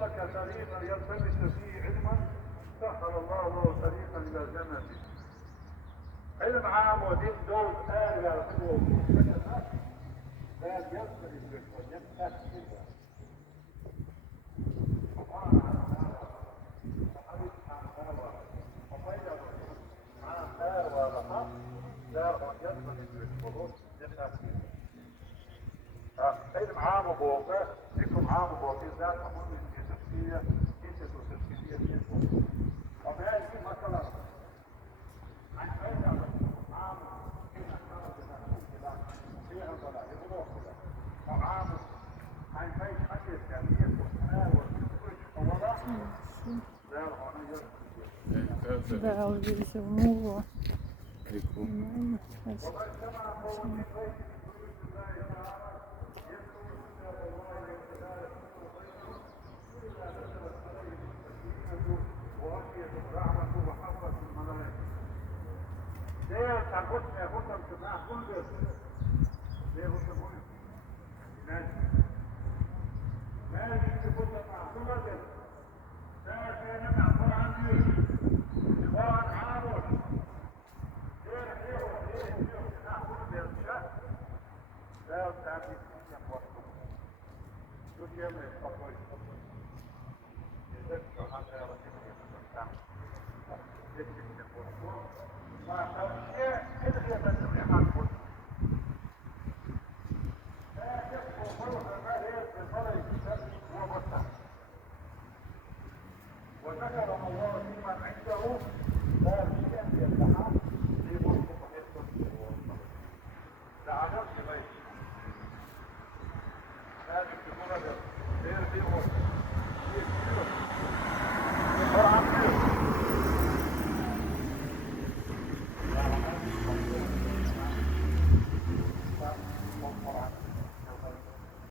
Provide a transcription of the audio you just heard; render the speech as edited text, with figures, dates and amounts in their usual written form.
سلك طريقا يلتمس فيه علما سهل الله له طريقا الى الجنه. علم عام ودين دول آية لا يصل ويبقى علم عام وبوقع لكم عام وبوقع ذات أمر في تفسير كيسة وتفسيرية وما يجي مثلا عن علم عام كنا فيها ولا يبروح وعام عن بيت حكي الجميع والتناول ولا لا ده عاوز يسموه ليه تعبتنا يا بطل تبع كل ده ليه بطل هنا ماشي تبطل مع كل ده ده كان عبارة عن ايه عبارة عن عامل ليه تبع كل ده الشهر لا تعبي يا بطل شو يعمل يتطور يذكر هذا يا رجل وذكر الله فيمن عنده